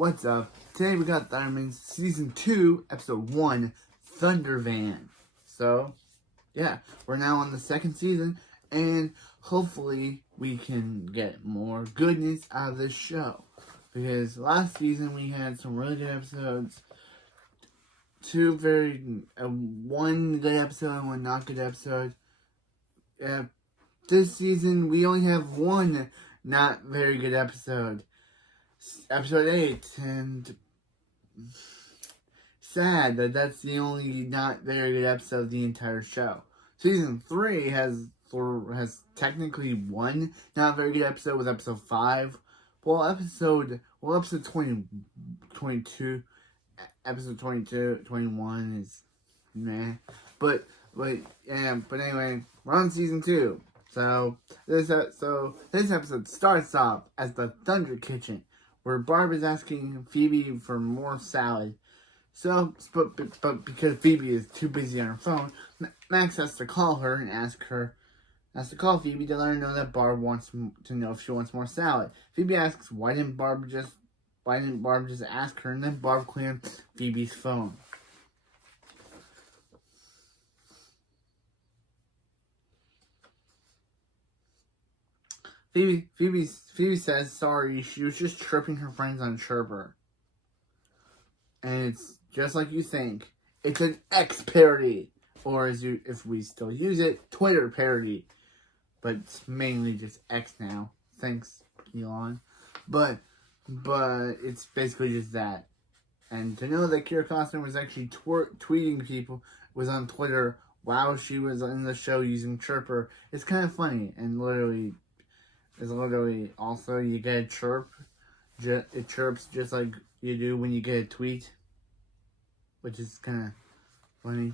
What's up? Today we got Thunderman Season 2, Episode 1, Thundervan. So, yeah, we're now on the second season, and hopefully we can get more goodness out of this show. Because last season we had some really good episodes, one good episode and one not good episode. This season we only have one not very good episode. Episode 8, and sad that that's the only not very good episode of the entire show. Season 3 has technically one not very good episode with episode 5. Episode 22, episode 22, 21 is meh. But anyway, we're on season 2. So this episode starts off as the Thunder Kitchen, where Barb is asking Phoebe for more salad. So, but because Phoebe is too busy on her phone, Max has to call her and has to call Phoebe to let her know that Barb wants to know if she wants more salad. Phoebe asks, why didn't Barb just ask her? And then Barb cleared Phoebe's phone. Phoebe says sorry, she was just chirping her friends on Chirper. And it's just like you think. It's an X parody. Or if we still use it, Twitter parody. But it's mainly just X now. Thanks, Elon. But it's basically just that. And to know that Kira Costner was actually tweeting people, was on Twitter while she was in the show using Chirper, it's kind of funny. And literally also you get a chirp. It chirps just like you do when you get a tweet, which is kind of funny.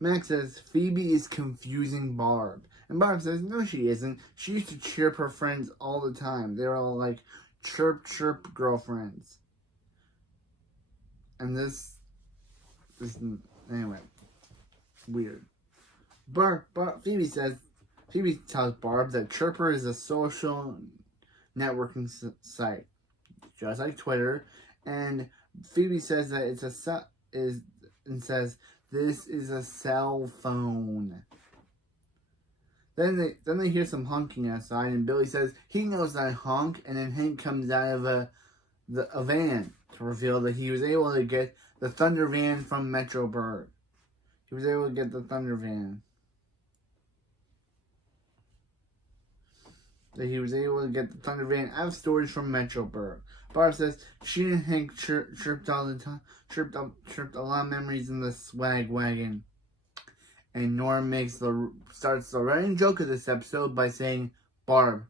Max says Phoebe is confusing Barb, and Barb says no, she isn't. She used to chirp her friends all the time. They're all like chirp girlfriends. And this anyway. Weird. Phoebe tells Barb that Chirper is a social networking site, just like Twitter, and Phoebe says that this is a cell phone. Then they hear some honking outside, and Billy says he knows that honk, and then Hank comes out of a van to reveal that he was able to get the thundervan from Metroburg. He was able to get the thundervan. Out of storage from Metroburg. Barb says she and Hank chirped all the time, chirped a lot of memories in the swag wagon. And Nora starts the running joke of this episode by saying, Barb,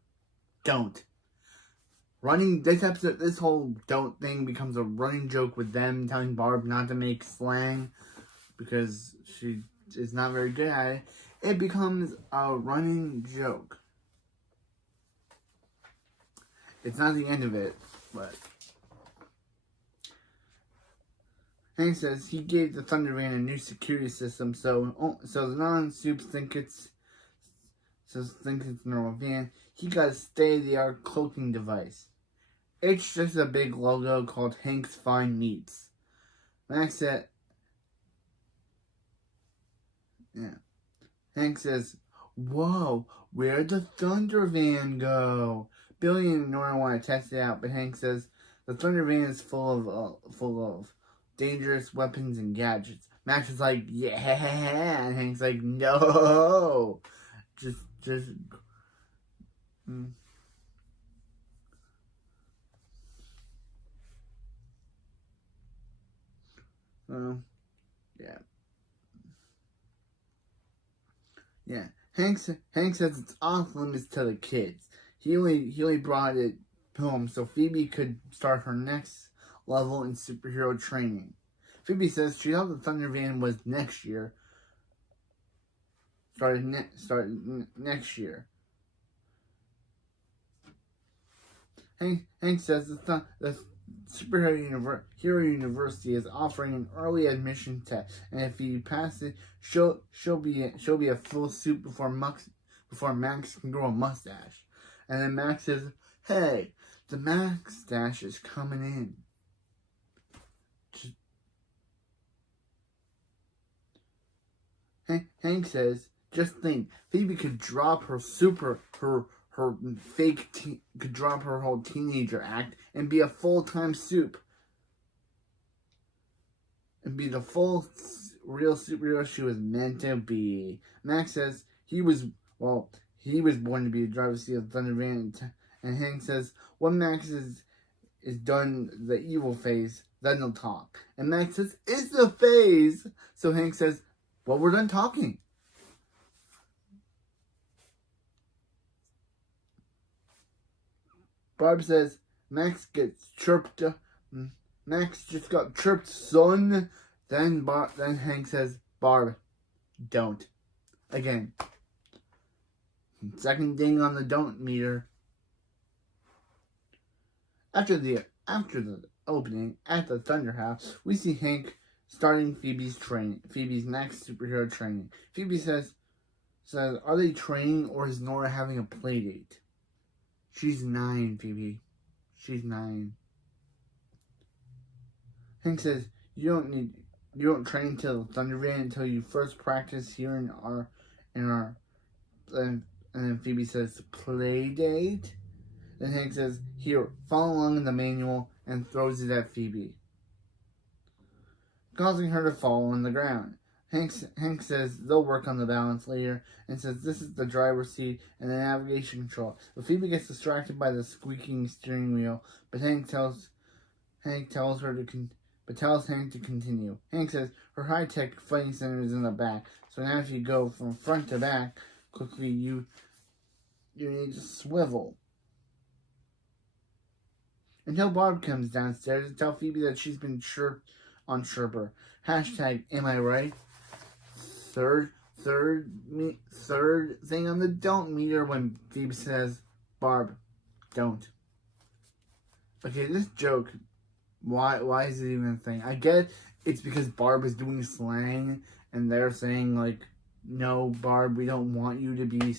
don't. This whole don't thing becomes a running joke with them telling Barb not to make slang because she is not very good at it. It becomes a running joke. It's not the end of it, but Hank says he gave the Thundervan a new security system, so the non-soups think it's a normal van. He got a state-of-the-art cloaking device. It's just a big logo called Hank's Fine Meats. Max said, Hank says, whoa, where'd the Thundervan go? Billy and Nora want to test it out, but Hank says the Thundervan is full of dangerous weapons and gadgets. Max is like, yeah, and Hank's like, no, just. Yeah. Hank says it's off limits to the kids. He only brought it home so Phoebe could start her next level in superhero training. Phoebe says she thought the Thundervan was next year. Started next year. Hank says the Superhero Hero University is offering an early admission test, and if he passes, she'll be a full suit before before Max can grow a mustache. And then Max says, hey, the mustache is coming in. Hank says, just think, Phoebe could drop her could drop her whole teenager act and be a full-time soup. And be the full, real superhero she was meant to be. Max says he was born to be the driver's seat of the thundervan. And Hank says, when Max is done the evil phase, then they'll talk. And Max says, it's the phase. So Hank says, well, we're done talking. Barb says, Max gets chirped. Max just got chirped, son. Then Hank says, Barb, don't. Again. Second ding on the don't meter. After the opening at the Thunder House, we see Hank starting Phoebe's next superhero training. Phoebe says, are they training or is Nora having a play date? She's 9, Phoebe. She's 9. Hank says, you don't train till the Thundervan until you first practice here in our and then Phoebe says, play date? Then Hank says, here, follow along in the manual, and throws it at Phoebe, causing her to fall on the ground. Hank says they'll work on the balance later, and says this is the driver's seat and the navigation control. But Phoebe gets distracted by the squeaking steering wheel, but tells Hank to continue. Hank says her high-tech fighting center is in the back, so now if you go from front to back quickly, you need to swivel. Until Barb comes downstairs to tell Phoebe that she's been chirped on Chirper. Hashtag, am I right? Third thing on the don't meter when Phoebe says, Barb, don't. Okay, this joke, why is it even a thing? I get it's because Barb is doing slang and they're saying like, no, Barb, we don't want you to be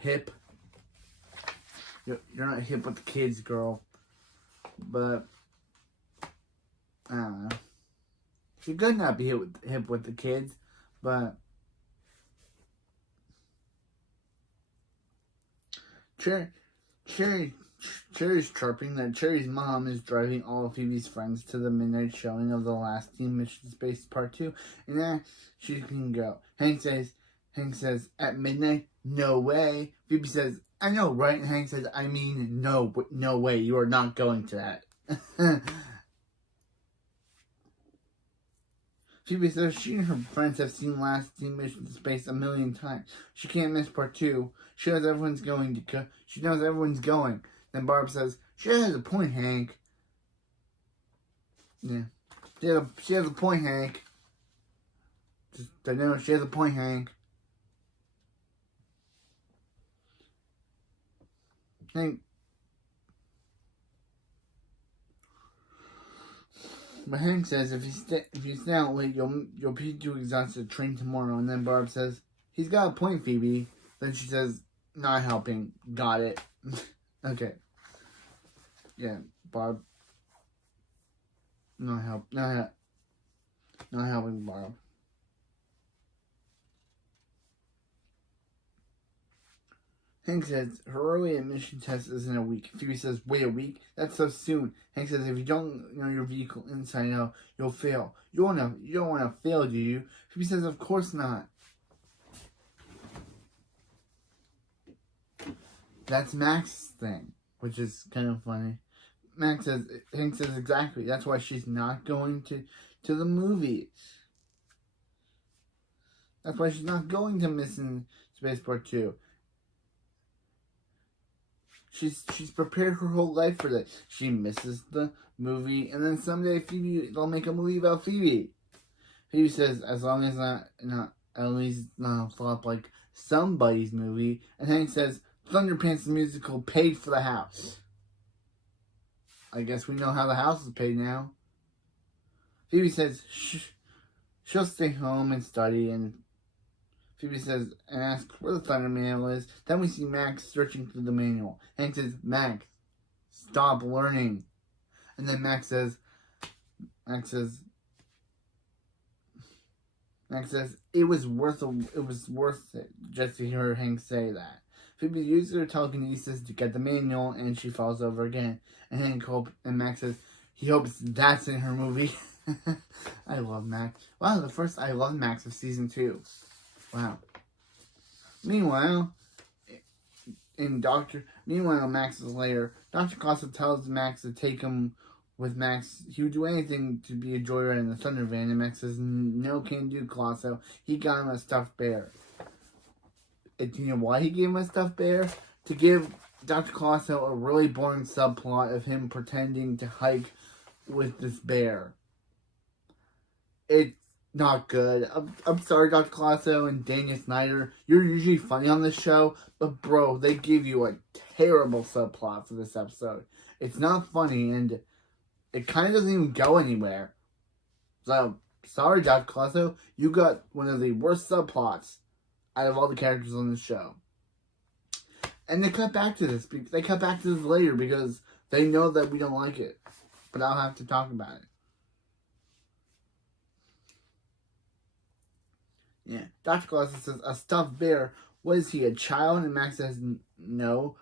hip. You're not hip with the kids, girl. But I don't know. She could not be hip with the kids, but Cherry's chirping that Cherry's mom is driving all of Phoebe's friends to the midnight showing of the last Team Mission Space Part 2, and then she can go. Hank says, at midnight? No way. Phoebe says, I know, right? And Hank says, I mean, no way, you are not going to that. Phoebe says she and her friends have seen Last Team Mission to Space a million times. She can't miss Part 2. She knows everyone's going. Then Barb says, she has a point, Hank. Yeah. She has a point, Hank. I know she has a point, Hank. But Hank says if you stay out late, you'll be too exhausted to train tomorrow. And then Barb says, he's got a point, Phoebe. Then she says, not helping. Got it. Okay. Yeah, Barb. Not helping Barb. Hank says her early admission test is in a week. Phoebe says, wait a week? That's so soon. Hank says if you don't know your vehicle inside out, you'll fail. You don't want to fail, do you? Phoebe says, of course not. That's Max's thing, which is kind of funny. Hank says exactly. That's why she's not going to the movies. That's why she's not going to Mission Space Part 2. She's prepared her whole life for that. She misses the movie, and then someday they'll make a movie about Phoebe. Phoebe says, as long as not at least not flop like somebody's movie. And Hank says, Thunderpants the musical paid for the house. I guess we know how the house is paid now. Phoebe says she'll stay home and study, and Phoebe says and asks where the thunder manual is. Then we see Max searching through the manual. Hank says, Max, stop learning. And then Max says, it was worth it just to hear Hank say that. Phoebe uses her telekinesis to get the manual, and she falls over again. And Max says he hopes that's in her movie. I love Max. Wow, I love Max of season 2. Wow. Meanwhile, Max is later. Dr. Costa tells Max to take him with Max. He would do anything to be a joyride in the thundervan, and Max says, no, can't do, Colosso. He got him a stuffed bear. And do you know why he gave him a stuffed bear? To give Dr. Colosso a really boring subplot of him pretending to hike with this bear. It's not good. I'm sorry, Dr. Colosso and Daniel Snyder. You're usually funny on this show, but bro, they give you a terrible subplot for this episode. It's not funny, and it kind of doesn't even go anywhere. So, sorry, Dr. Colosso. You got one of the worst subplots out of all the characters on the show. And they cut back to this. They cut back to this later because they know that we don't like it. But I'll have to talk about it. Yeah. Dr. Colosso says, a stuffed bear. What is he, a child? And Max says, no.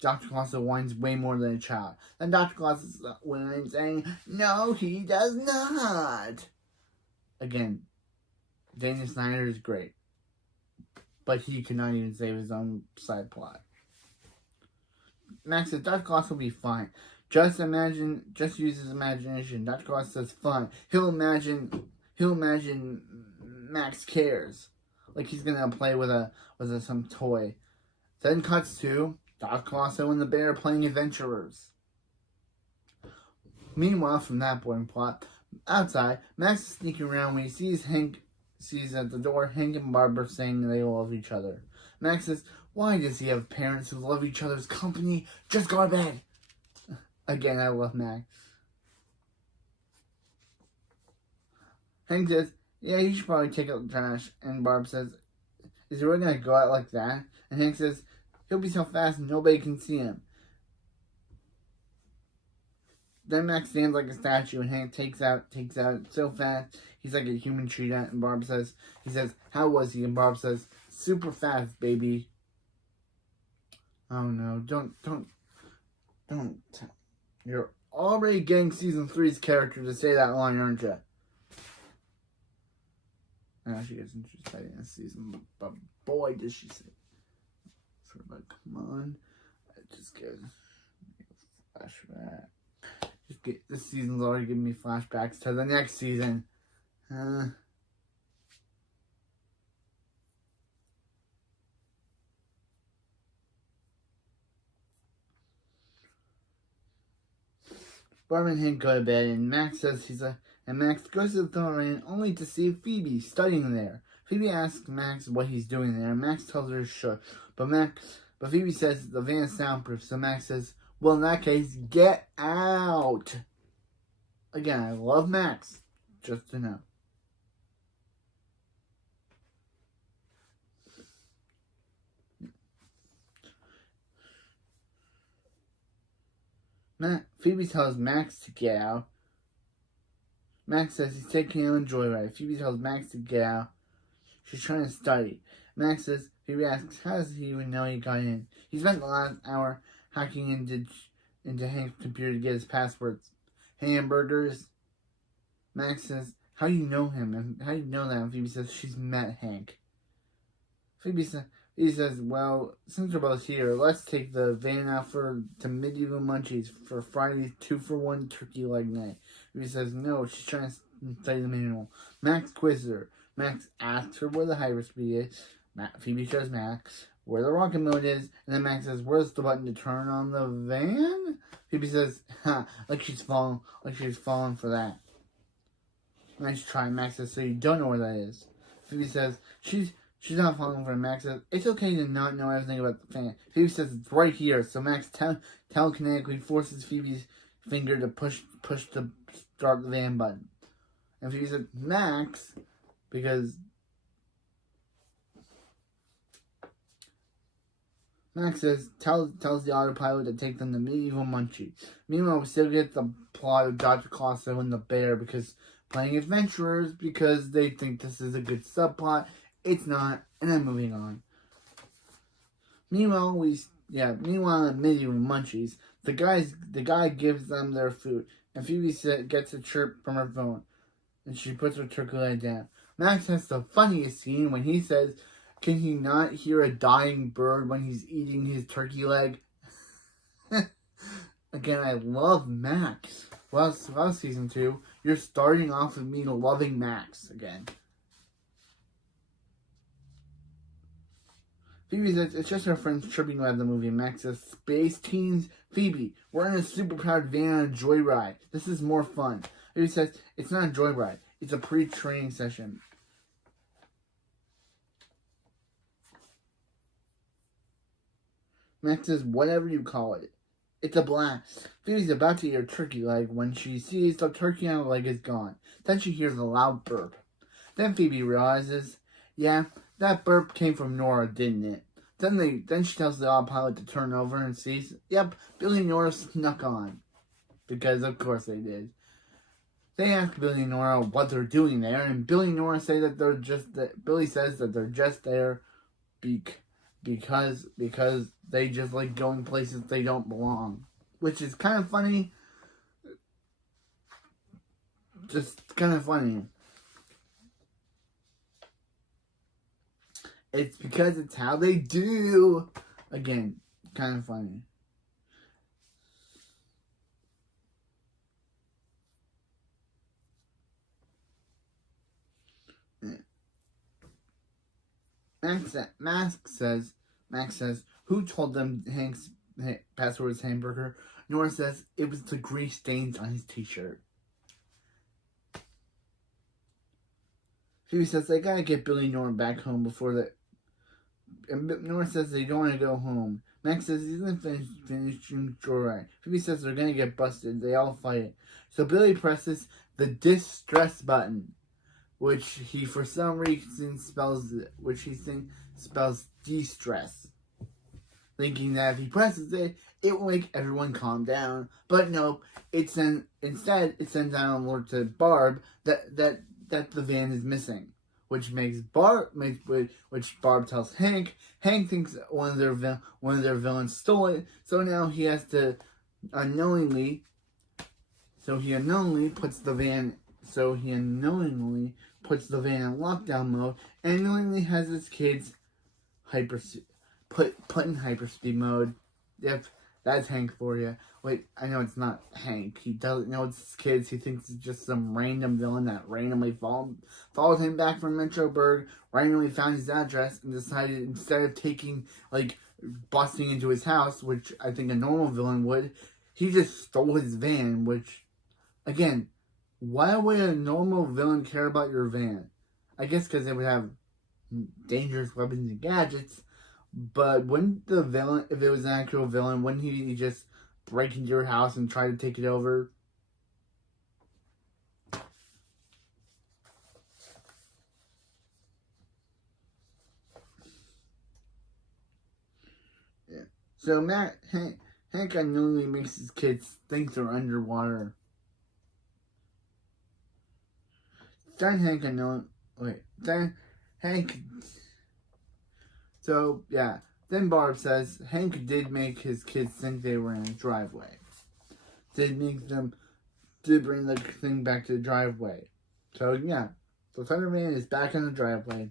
Dr. Colosso whines way more than a child. Then Dr. Colosso went in saying, no, he does not. Again, Daniel Snyder is great. But he could not even save his own side plot. Max says, Dr. Colosso will be fine. Just use his imagination. Dr. Colosso says, fine. He'll imagine Max cares. Like he's gonna play with some toy. Then cuts to Dr. Colosso and the bear playing adventurers. Meanwhile, from that boring plot, outside, Max is sneaking around when he sees at the door Hank and Barbara saying they love each other. Max says, why does he have parents who love each other's company? Just go to bed. Again, I love Max. Hank says, yeah, you should probably take out the trash. And Barb says, is he really going to go out like that? And Hank says, he'll be so fast nobody can see him. Then Max stands like a statue and Hank takes out so fast he's like a human cheetah. And he says, how was he? And Barb says, super fast, baby. Oh no, don't. You're already getting season 3's character to say that line, aren't you? Now she gets interested in this season, but boy, does she say. Sort of like, come on. Just get a flashback. This season's already giving me flashbacks to the next season. Barb and Hank go to bed, and Max says Max goes to the thundervan only to see Phoebe studying there. Phoebe asks Max what he's doing there, and Max tells her sure. But Phoebe says the van is soundproof, so Max says, well, in that case, get out. Again, I love Max, just to know. Phoebe tells Max to get out. Max says he's taking him on joyride. Phoebe tells Max to get out. She's trying to study. Phoebe asks, how does he even know he got in? He spent the last hour hacking into Hank's computer to get his passwords. Hamburgers. Max says, how do you know him? And how do you know that? And Phoebe says, she's met Hank. Phoebe says, well, since we're both here, let's take the van out to Medieval Munchies for Friday's 2-for-1 turkey leg night. Phoebe says, no, she's trying to study the manual. Max quizzes her. Max asks her where the hyperspeed is. Phoebe shows Max where the rocket mode is. And then Max says, where's the button to turn on the van? Phoebe says, like she's fallen for that. Nice try. Max says, so you don't know where that is. Phoebe says, she's not falling for it. Max says, it's okay to not know everything about the fan. Phoebe says, it's right here. So Max telekinetically forces Phoebe's finger to push the start the van button. And Phoebe says, Max, because Max tells the autopilot to take them to medieval Munchie. Meanwhile, we still get the plot of Dr. Colosso and the bear playing adventurers because they think this is a good subplot. It's not, and I'm moving on. Meanwhile, in medieval Munchies, the guy gives them their food, and Phoebe gets a chirp from her phone, and she puts her turkey leg down. Max has the funniest scene when he says, "Can he not hear a dying bird when he's eating his turkey leg?" Again, I love Max. Well, season 2, you're starting off with me loving Max again. Phoebe says it's just her friends tripping about the movie. Max says, "Space teens? Phoebe, we're in a super-powered van on a joyride. This is more fun." Phoebe says, "It's not a joyride. It's a pre-training session." Max says, "Whatever you call it. It's a blast." Phoebe's about to eat her turkey leg when she sees the turkey on the leg is gone. Then she hears a loud burp. Then Phoebe realizes, yeah, that burp came from Nora, didn't it? Then she tells the autopilot to turn over and sees, yep, Billy and Nora snuck on. Because of course they did. They ask Billy and Nora what they're doing there, and Billy and Nora say that Billy says that they're just there because they just like going places they don't belong. Which is kind of funny. Just kind of funny. It's because it's how they do. Again, kind of funny. Max says, who told them Hank's password is hamburger? Nora says, it was the grease stains on his t-shirt. Phoebe says, they gotta get Billy and Nora back home before that. And Nora says they don't want to go home. Max says he's gonna finish joyride. Phoebe says they're gonna get busted. They all fight it. So Billy presses the distress button, which he for some reason spells de-stress, thinking that if he presses it, it will make everyone calm down. But no, instead it sends out an alert to Barb that the van is missing, which Barb tells Hank. Hank thinks one of their villains stole it, so now he has to unknowingly puts the van in lockdown mode and knowingly has his kids put in hyperspeed mode. Yep, that's Hank for you. Wait, I know it's not Hank. He doesn't know it's his kids. He thinks it's just some random villain that randomly followed him back from Metroburg, randomly found his address, and decided instead of busting into his house, which I think a normal villain would, he just stole his van, which, again, why would a normal villain care about your van? I guess because it would have dangerous weapons and gadgets, but wouldn't the villain, if it was an actual villain, wouldn't he just break into your house and try to take it over? Yeah. So Hank unknowingly makes his kids think they're underwater. Then Barb says Hank did make his kids think they were in a driveway. Did bring the thing back to the driveway. So yeah, the thundervan is back in the driveway.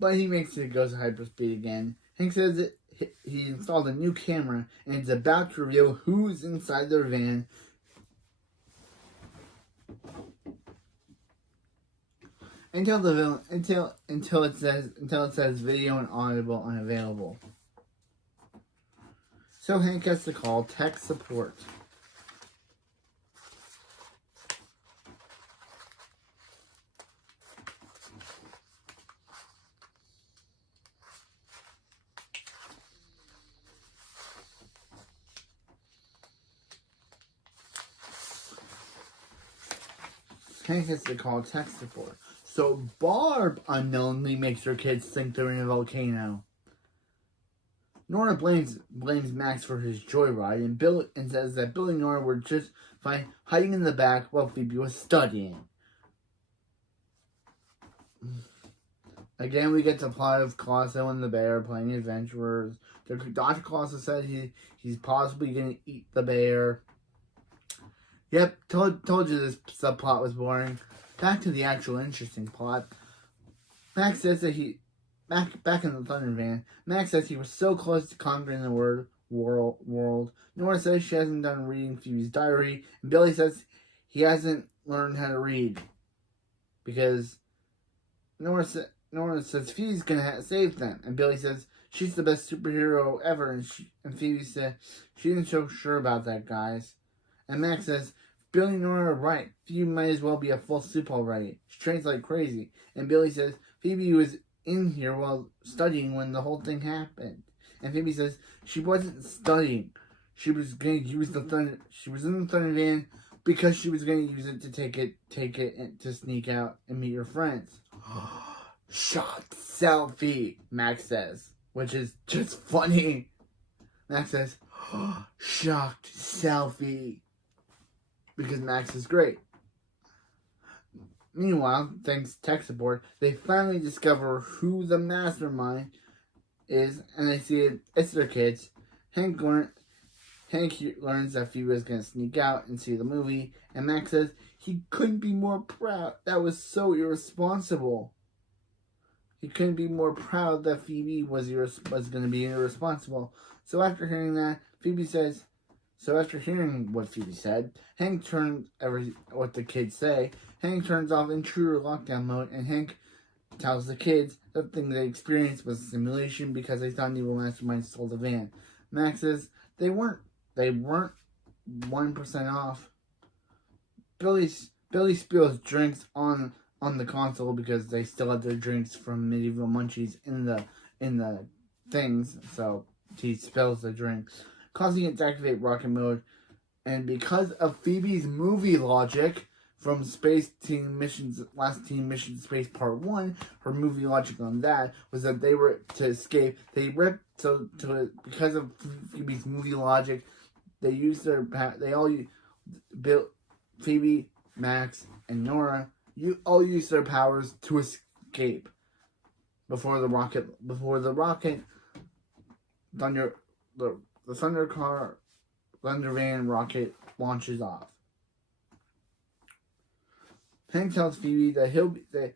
But he makes it go to hyperspeed again. Hank says that he installed a new camera and is about to reveal who's inside their van. Until it says video and audible unavailable. So Hank has to call tech support. So Barb unknowingly makes her kids think they're in a volcano. Nora blames Max for his joyride, and says that Billy and Nora were just fine hiding in the back while Phoebe was studying. Again, we get the plot of Colosso and the bear playing adventurers. Dr. Colosso said he's possibly going to eat the bear. Yep, told you this subplot was boring. Back to the actual interesting plot. Max says that back in the thundervan, Max says he was so close to conquering the world. Nora says she hasn't done reading Phoebe's diary, and Billy says he hasn't learned how to read because Nora says Phoebe's gonna save them, and Billy says she's the best superhero ever, and Phoebe said she isn't so sure about that, guys. And Max says Billy and Nora are right. Phoebe might as well be a full soup already. She trains like crazy. And Billy says Phoebe was in here while studying when the whole thing happened. And Phoebe says she wasn't studying. She was going to use the thunder. She was in the thunder van because she was going to use it to take it and to sneak out and meet her friends. Shocked selfie, Max says, which is just funny. Max says, shocked selfie. Because Max is great. Meanwhile, thanks to tech support, they finally discover who the mastermind is, and they see it's their kids. Hank learns that Phoebe is going to sneak out and see the movie, and Max says he couldn't be more proud. That was so irresponsible. He couldn't be more proud that Phoebe was going to be irresponsible. So after hearing what Phoebe said, Hank turns what the kids say. Hank turns off intruder lockdown mode, and Hank tells the kids that the thing they experienced was a simulation because they thought an evil mastermind stole the van. Max says they weren't 1% off. Billy spills drinks on the console because they still have their drinks from Medieval Munchies in the things, so he spills the drink, causing it to activate rocket mode. And because of Phoebe's movie logic from Last Team Mission Space Part 1, her movie logic on that was that they were to escape. Because of Phoebe's movie logic, Phoebe, Max, and Nora, all use their powers to escape before the thundervan rocket launches off. Hank tells Phoebe that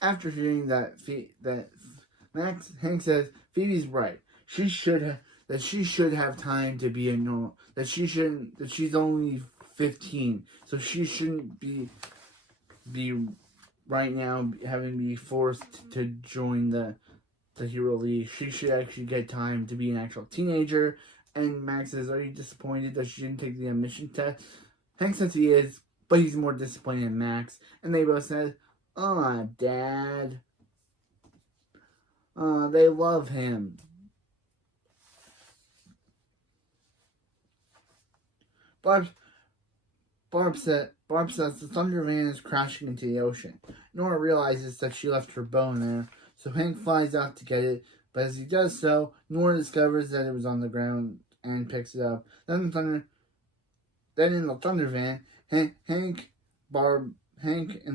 after hearing that Hank says Phoebe's right. She should have time to be a normal. That she's only 15, so she shouldn't be right now having to be forced to join the Hero League. She should actually get time to be an actual teenager. And Max says, are you disappointed that she didn't take the admission test? Hank says he is, but he's more disappointed in Max. And they both said, "Aw, Dad." They love him. Barb says the thunder van is crashing into the ocean. Nora realizes that she left her bone there, so Hank flies out to get it, but as he does so, Nora discovers that it was on the ground and picks it up. Then in the thunder van, Hank and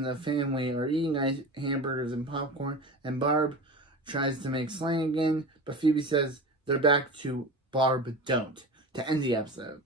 the family are eating hamburgers and popcorn, and Barb tries to make slang again, but Phoebe says they're back to Barb don't to end the episode.